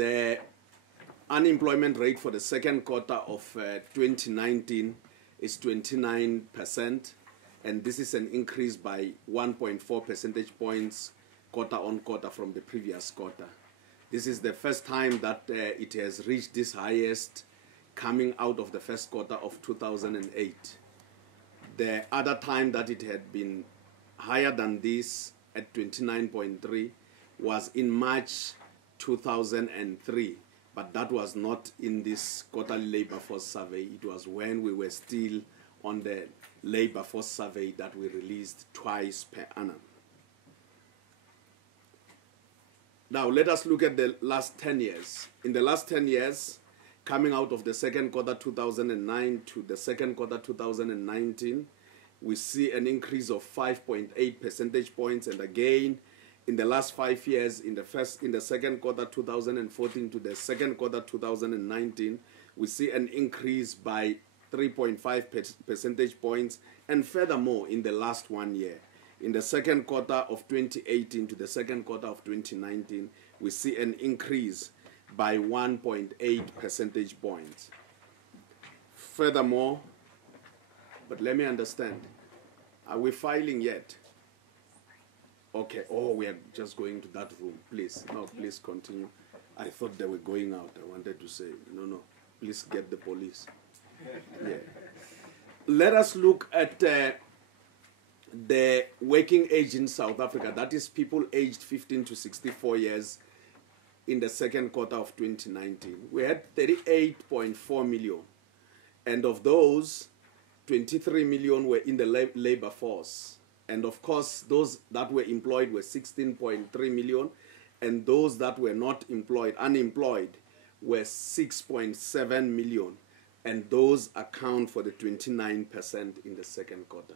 The unemployment rate for the second quarter of 2019 is 29%, and this is an increase by 1.4 percentage points quarter on quarter from the previous quarter. This is the first time that it has reached this highest coming out of the first quarter of 2008. The other time that it had been higher than this at 29.3 was in March 2003, but that was not in this quarterly labor force survey. It was when we were still on the labor force survey that we released twice per annum. Now let us look at the last 10 years. In the last 10 years, coming out of the second quarter 2009 to the second quarter 2019, we see an increase of 5.8 percentage points, and again in the last 5 years, in the second quarter 2014 to the second quarter 2019, we see an increase by 3.5 percentage points, and furthermore in the last 1 year. In the second quarter of 2018 to the second quarter of 2019, we see an increase by 1.8 percentage points. Furthermore, but let me understand, are we filing yet? Okay, oh, we are just going to that room. Please, no, please continue. I thought they were going out. I wanted to say, no, please get the police. Yeah. Let us look at the working age in South Africa. That is people aged 15 to 64 years in the second quarter of 2019. We had 38.4 million. And of those, 23 million were in the labor force. And of course, those that were employed were 16.3 million. And those that were not employed, unemployed, were 6.7 million. And those account for the 29% in the second quarter.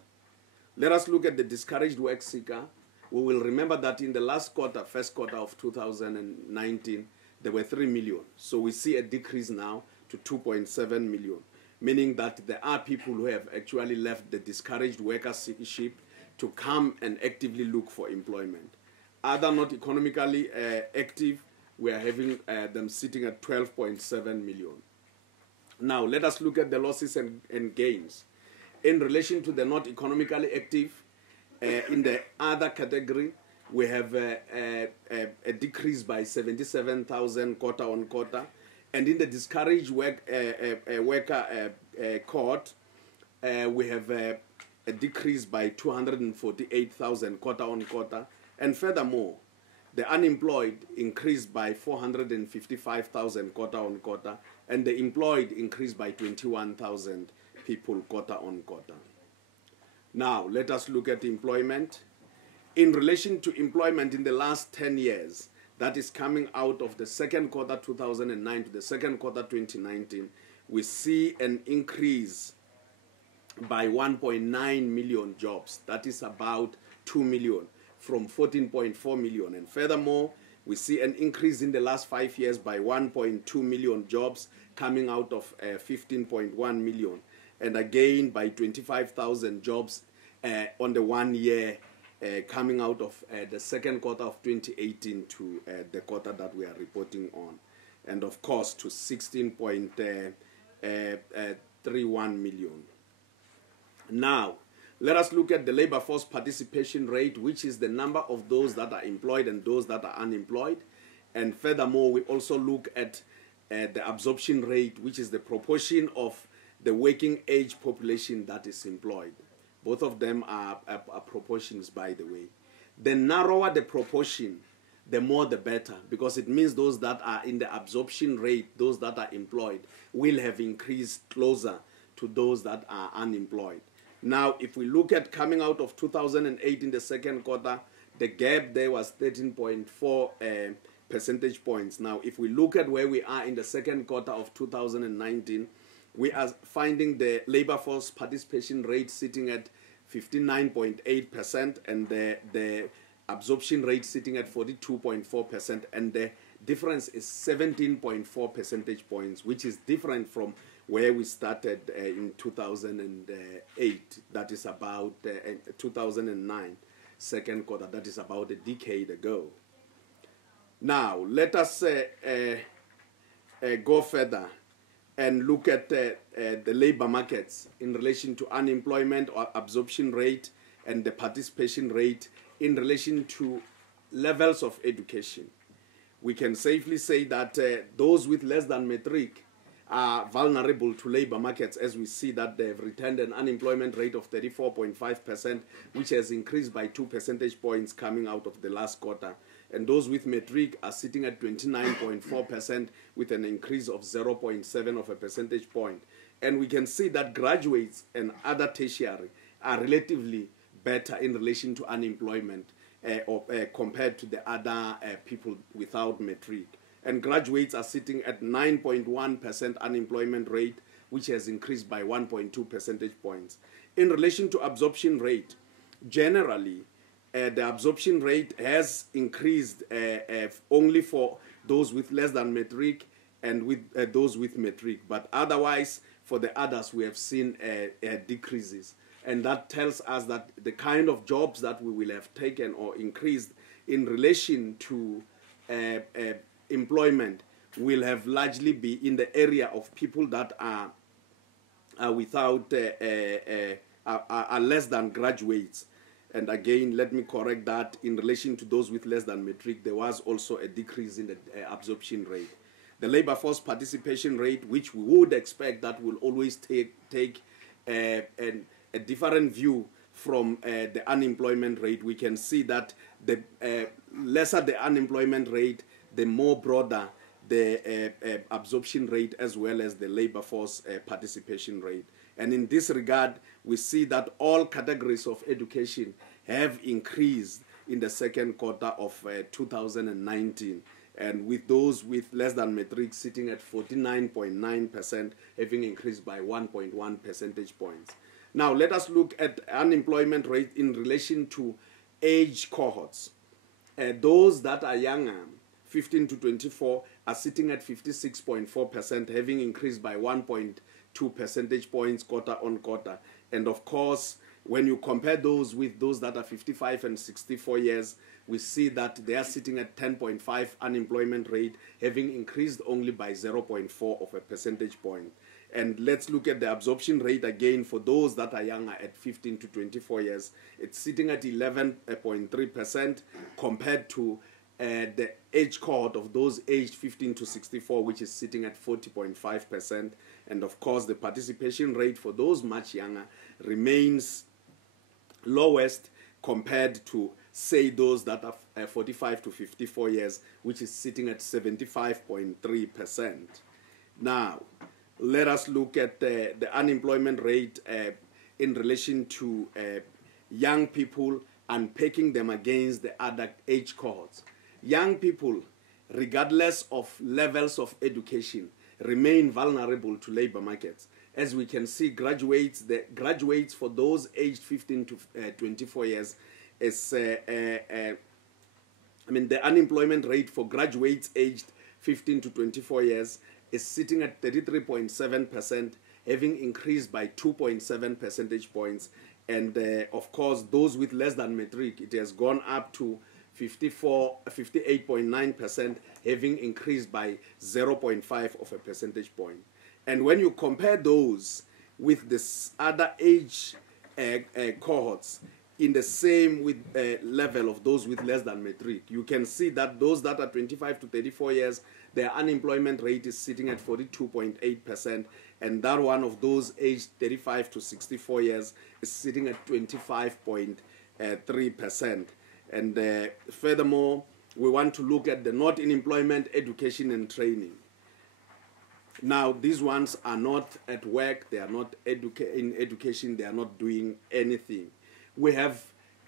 Let us look at the discouraged work seeker. We will remember that in the last quarter, first quarter of 2019, there were 3 million. So we see a decrease now to 2.7 million, meaning that there are people who have actually left the discouraged workership to come and actively look for employment. Other not economically active, we are having them sitting at 12.7 million. Now, let us look at the losses and gains. In relation to the not economically active, in the other category, we have a decrease by 77,000 quarter on quarter. And in the discouraged worker cohort, we have a decrease by 248,000 quarter on quarter. And furthermore, the unemployed increased by 455,000 quarter on quarter, and the employed increased by 21,000 people quarter on quarter. Now, let us look at employment. In relation to employment in the last 10 years, that is coming out of the second quarter 2009 to the second quarter 2019, we see an increase by 1.9 million jobs. That is about 2 million from 14.4 million. And furthermore, we see an increase in the last 5 years by 1.2 million jobs coming out of 15.1 million. And again by 25,000 jobs on the 1 year coming out of the second quarter of 2018 to the quarter that we are reporting on. And of course to 16.31 million. Now, let us look at the labor force participation rate, which is the number of those that are employed and those that are unemployed. And furthermore, we also look at the absorption rate, which is the proportion of the working age population that is employed. Both of them are proportions, by the way. The narrower the proportion, the more the better, because it means those that are in the absorption rate, those that are employed, will have increased closer to those that are unemployed. Now, if we look at coming out of 2008 in the second quarter, the gap there was 13.4 percentage points. Now, if we look at where we are in the second quarter of 2019, we are finding the labor force participation rate sitting at 59.8% and the absorption rate sitting at 42.4%, and the difference is 17.4 percentage points, which is different from where we started in 2008. That is about 2009, second quarter. That is about a decade ago. Now, let us go further and look at the labor markets in relation to unemployment or absorption rate and the participation rate in relation to levels of education, we can safely say that those with less than matric are vulnerable to labor markets, as we see that they've returned an unemployment rate of 34.5%, which has increased by 2 percentage points coming out of the last quarter. And those with matric are sitting at 29.4% with an increase of 0.7 of a percentage point. And we can see that graduates and other tertiary are relatively better in relation to unemployment compared to the other people without matric. And graduates are sitting at 9.1% unemployment rate, which has increased by 1.2 percentage points. In relation to absorption rate, generally, the absorption rate has increased only for those with less than matric and with those with matric. But otherwise, for the others, we have seen decreases. And that tells us that the kind of jobs that we will have taken or increased in relation to employment will have largely be in the area of people that are without are less than graduates. And again, let me correct that in relation to those with less than matric, there was also a decrease in the absorption rate. The labor force participation rate, which we would expect that will always take a different view from the unemployment rate, we can see that the lesser the unemployment rate, the more broader the absorption rate as well as the labor force participation rate. And in this regard, we see that all categories of education have increased in the second quarter of 2019. And with those with less than matric sitting at 49.9%, having increased by 1.1 percentage points. Now, let us look at unemployment rate in relation to age cohorts. Those that are younger, 15 to 24, are sitting at 56.4%, having increased by 1.2 percentage points quarter on quarter. And of course, when you compare those with those that are 55 and 64 years, we see that they are sitting at 10.5 unemployment rate, having increased only by 0.4 of a percentage point. And let's look at the absorption rate again for those that are younger at 15 to 24 years. It's sitting at 11.3% compared to the age cohort of those aged 15 to 64, which is sitting at 40.5%. And of course, the participation rate for those much younger remains lowest compared to, say, those that are 45 to 54 years, which is sitting at 75.3%. Now, let us look at the unemployment rate in relation to young people, unpacking them against the other age cohorts. Young people, regardless of levels of education, remain vulnerable to labor markets. As we can see, the graduates for those aged 15 to 24 years is, the unemployment rate for graduates aged 15 to 24 years is sitting at 33.7%, having increased by 2.7 percentage points. And of course, those with less than matric, it has gone up to 58.9%, having increased by 0.5 of a percentage point. And when you compare those with the other age cohorts in the same level of those with less than matric, you can see that those that are 25 to 34 years, their unemployment rate is sitting at 42.8%, and that one of those aged 35 to 64 years is sitting at 25.3%. And furthermore, we want to look at the not in employment, education and training. Now, these ones are not at work, they are not in education, they are not doing anything. We have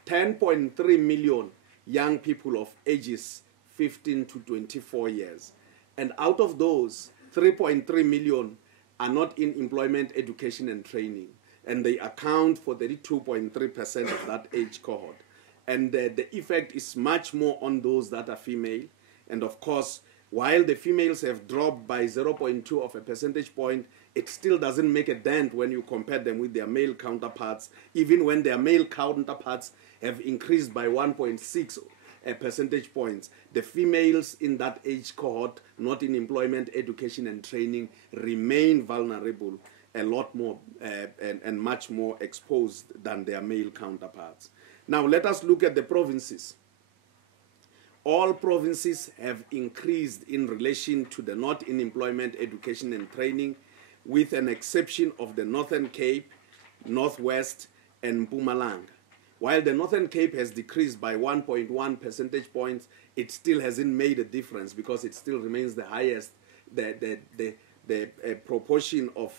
10.3 million young people of ages 15 to 24 years. And out of those, 3.3 million are not in employment, education and training. And they account for 32.3% of that age cohort. And the effect is much more on those that are female. And of course, while the females have dropped by 0.2 of a percentage point, it still doesn't make a dent when you compare them with their male counterparts, even when their male counterparts have increased by 1.6 percentage points. The females in that age cohort, not in employment, education, and training, remain vulnerable a lot more and much more exposed than their male counterparts. Now, let us look at the provinces. All provinces have increased in relation to the not in employment, education, and training, with an exception of the Northern Cape, Northwest, and Mpumalanga. While the Northern Cape has decreased by 1.1 percentage points, it still hasn't made a difference because it still remains the highest. The proportion of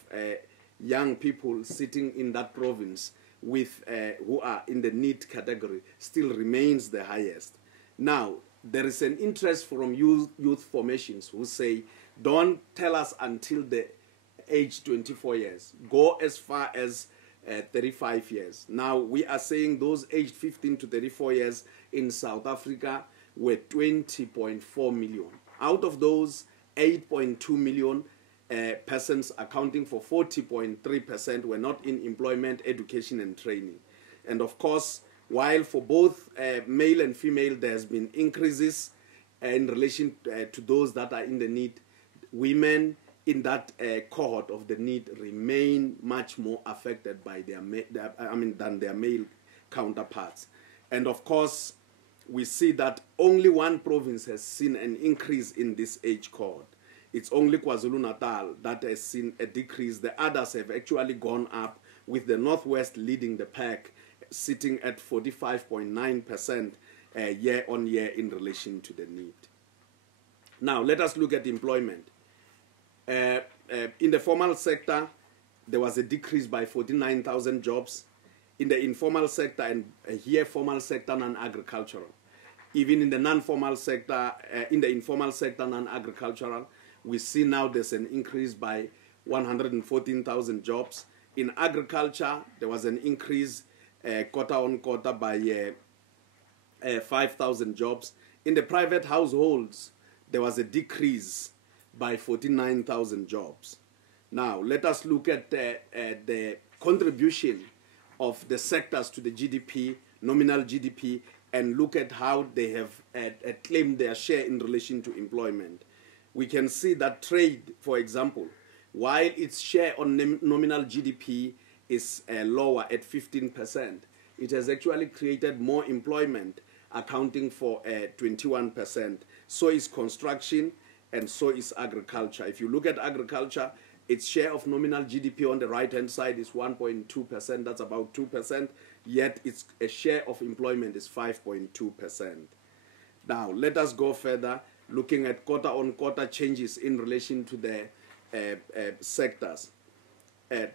young people sitting in that province with who are in the need category still remains the highest. Now, there is an interest from youth formations who say, don't tell us until the age 24 years. Go as far as 35 years. Now, we are saying those aged 15 to 34 years in South Africa were 20.4 million. Out of those, 8.2 million persons, accounting for 40.3%, were not in employment, education, and training. And of course, while for both male and female there has been increases in relation to those that are in the need, women in that cohort of the need remain much more affected by than their male counterparts. And of course, we see that only one province has seen an increase in this age cohort. It's only KwaZulu-Natal that has seen a decrease. The others have actually gone up, with the Northwest leading the pack, sitting at 45.9% year on year in relation to the need. Now, let us look at employment. In the formal sector, there was a decrease by 49,000 jobs. In the informal sector, and here formal sector, non-agricultural. Even in the non-formal sector, in the informal sector, non-agricultural, we see now there's an increase by 114,000 jobs. In agriculture, there was an increase quarter on quarter by 5,000 jobs. In the private households, there was a decrease by 49,000 jobs. Now, let us look at the contribution of the sectors to the GDP, nominal GDP, and look at how they have claimed their share in relation to employment. We can see that trade, for example, while its share on nominal GDP is lower at 15%, it has actually created more employment, accounting for 21%. So is construction, and so is agriculture. If you look at agriculture, its share of nominal GDP on the right-hand side is 1.2%. That's about 2%. Yet its share of employment is 5.2%. Now, let us go further, looking at quarter-on-quarter changes in relation to the sectors.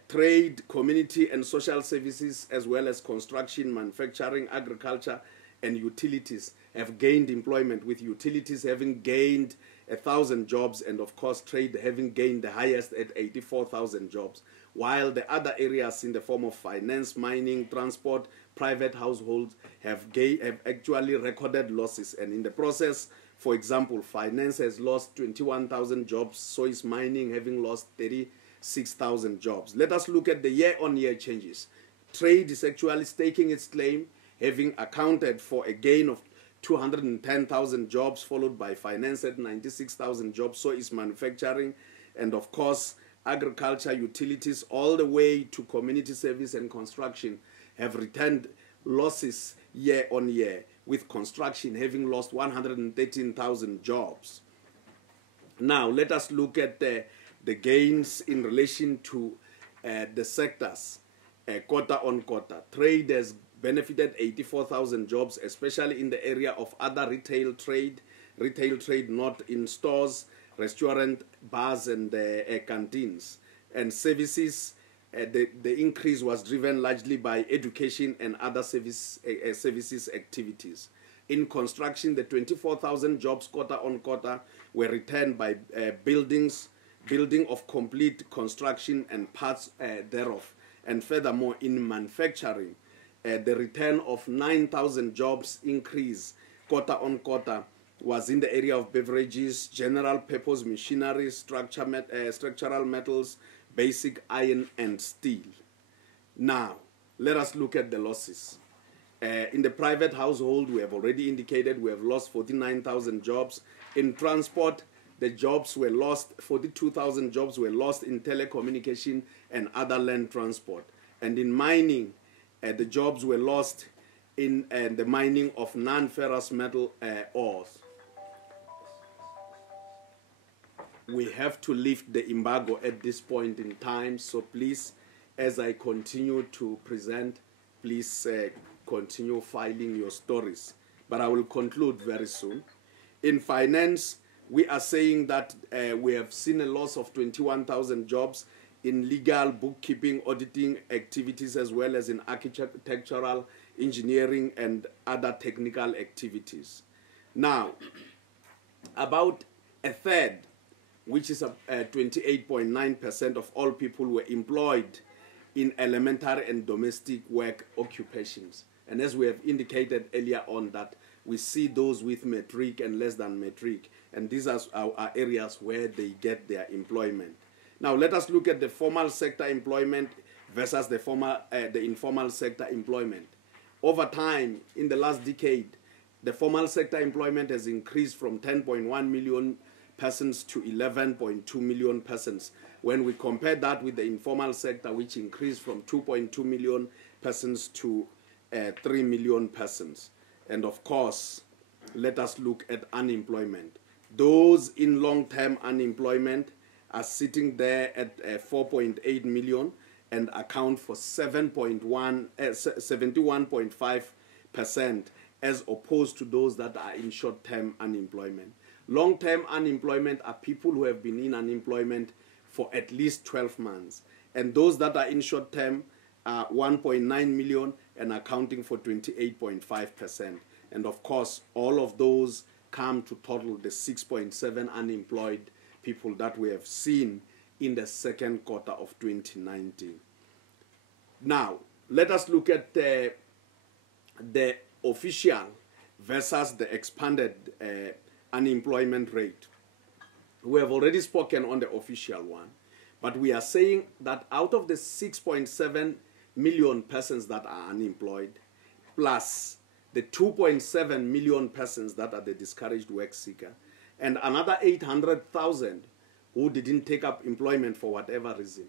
Trade, community and social services, as well as construction, manufacturing, agriculture, and utilities have gained employment, with utilities having gained 1,000 jobs, and of course trade having gained the highest at 84,000 jobs, while the other areas in the form of finance, mining, transport, private households have actually recorded losses. And in the process, for example, finance has lost 21,000 jobs, so is mining having lost 36,000 jobs. Let us look at the year-on-year changes. Trade is actually staking its claim, having accounted for a gain of 210,000 jobs, followed by finance at 96,000 jobs, so is manufacturing, and of course agriculture, utilities, all the way to community service and construction have returned losses year on year, with construction having lost 113,000 jobs. Now let us look at the gains in relation to the sectors quarter on quarter. Trade has benefited 84,000 jobs, especially in the area of other retail trade not in stores, restaurant, bars, and canteens. And services, the increase was driven largely by education and other services activities. In construction, the 24,000 jobs quarter on quarter were returned by building of complete construction and parts thereof. And furthermore, in manufacturing, the return of 9,000 jobs increase quarter on quarter was in the area of beverages, general purpose machinery, structural metals, basic iron and steel. Now, let us look at the losses. In the private household, we have already indicated we have lost 49,000 jobs. In transport, the jobs were lost, 42,000 jobs were lost in telecommunication and other land transport. And in mining, the jobs were lost in the mining of non-ferrous metal ores. We have to lift the embargo at this point in time, so please, as I continue to present, please continue filing your stories. But I will conclude very soon. In finance, we are saying that we have seen a loss of 21,000 jobs in legal, bookkeeping, auditing activities, as well as in architectural, engineering, and other technical activities. Now, about a third, which is 28.9% of all people were employed in elementary and domestic work occupations. And as we have indicated earlier on, that we see those with matric and less than matric, and these are areas where they get their employment. Now let us look at the formal sector employment versus the informal sector employment. Over time, in the last decade, the formal sector employment has increased from 10.1 million persons to 11.2 million persons. When we compare that with the informal sector, which increased from 2.2 million persons to 3 million persons. And of course, let us look at unemployment. Those in long-term unemployment are sitting there at 4.8 million and account for 71.5%, as opposed to those that are in short-term unemployment. Long-term unemployment are people who have been in unemployment for at least 12 months. And those that are in short-term are 1.9 million and accounting for 28.5%. And of course, all of those come to total the 6.7 unemployed people that we have seen in the second quarter of 2019. Now, let us look at the official versus the expanded unemployment rate. We have already spoken on the official one, but we are saying that out of the 6.7 million persons that are unemployed, plus the 2.7 million persons that are the discouraged work seeker, and another 800,000 who didn't take up employment for whatever reason,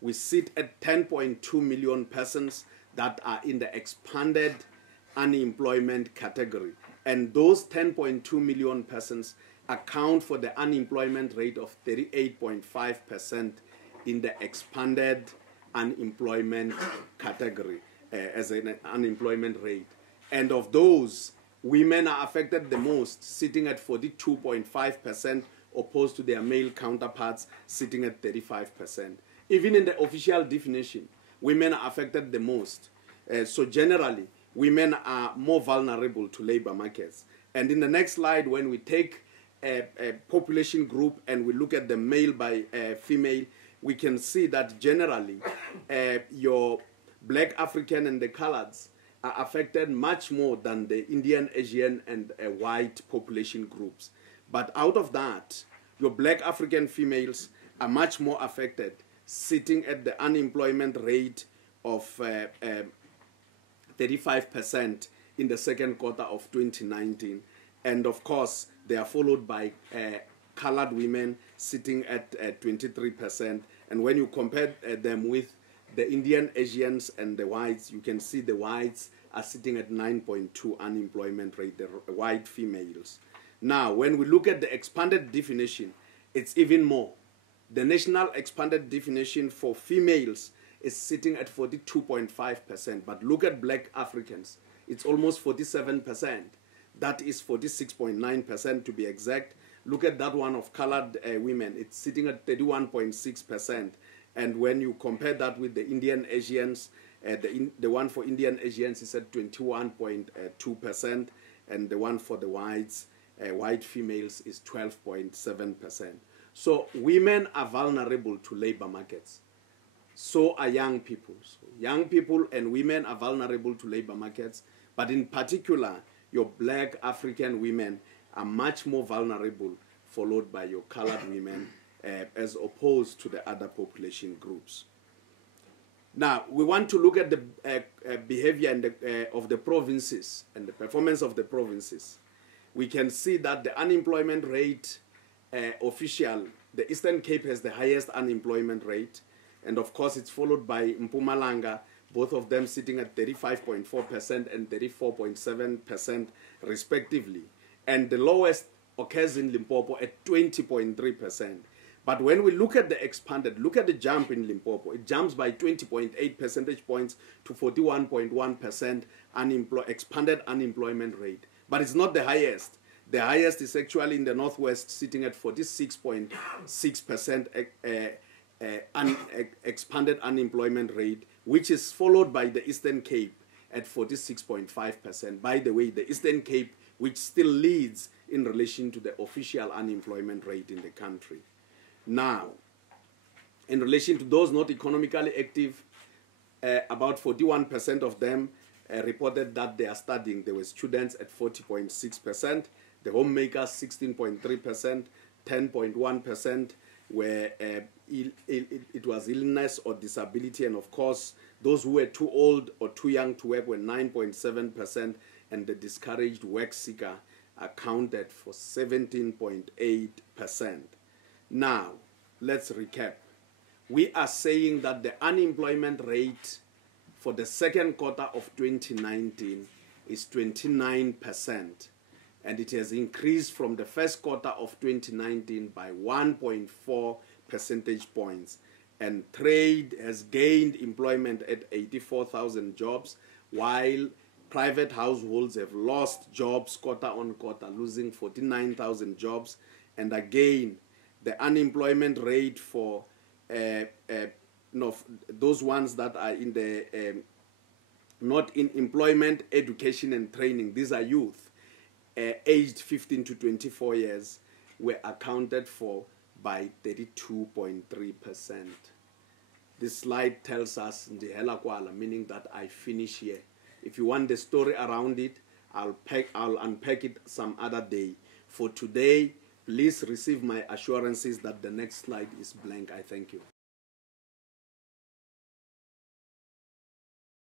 we sit at 10.2 million persons that are in the expanded unemployment category. And those 10.2 million persons account for the unemployment rate of 38.5% in the expanded unemployment category as an unemployment rate. And of those, women are affected the most, sitting at 42.5%, opposed to their male counterparts sitting at 35%. Even in the official definition, women are affected the most. So generally, women are more vulnerable to labor markets. And in the next slide, when we take a population group and we look at the male by female, we can see that generally your black African and the coloreds are affected much more than the Indian, Asian, and white population groups. But out of that, your black African females are much more affected, sitting at the unemployment rate of 35% in the second quarter of 2019. And of course, they are followed by colored women sitting at 23%. And when you compare them with the Indian, Asians, and the whites, you can see the whites are sitting at 9.2 unemployment rate, the white females. Now, when we look at the expanded definition, it's even more. The national expanded definition for females is sitting at 42.5%. But look at black Africans. It's almost 47%. That is 46.9% to be exact. Look at that one of colored women. It's sitting at 31.6%. And when you compare that with the Indian Asians, the one for Indian Asians is at 21.2%. And the one for the whites, white females, is 12.7%. So women are vulnerable to labor markets. So are young people. So young people and women are vulnerable to labor markets, but in particular, your black African women are much more vulnerable, followed by your colored women, as opposed to the other population groups. Now, we want to look at the behavior and of the provinces and the performance of the provinces. We can see that the unemployment rate official, the Eastern Cape has the highest unemployment rate. And of course, it's followed by Mpumalanga, both of them sitting at 35.4% and 34.7% respectively. And the lowest occurs in Limpopo at 20.3%. But when we look at the expanded, look at the jump in Limpopo. It jumps by 20.8 percentage points to 41.1% expanded unemployment rate. But it's not the highest. The highest is actually in the Northwest, sitting at 46.6% expanded unemployment rate, which is followed by the Eastern Cape at 46.5%. By the way, the Eastern Cape, which still leads in relation to the official unemployment rate in the country. Now, in relation to those not economically active, about 41% of them reported that they are studying. There were students at 40.6%, the homemakers 16.3%, 10.1% where it was illness or disability, and of course those who were too old or too young to work were 9.7%, and the discouraged work seeker accounted for 17.8%. Now, let's recap. We are saying that the unemployment rate for the second quarter of 2019 is 29%, and it has increased from the first quarter of 2019 by 1.4 percentage points. And trade has gained employment at 84,000 jobs, while private households have lost jobs quarter on quarter, losing 49,000 jobs. And again, the unemployment rate for those ones that are in the not in employment, education, and training, these are youth aged 15 to 24 years, were accounted for by 32.3%. This slide tells us Ndihela Kwala, meaning that I finish here. If you want the story around it, I'll unpack it some other day. For today, please receive my assurances that the next slide is blank. I thank you.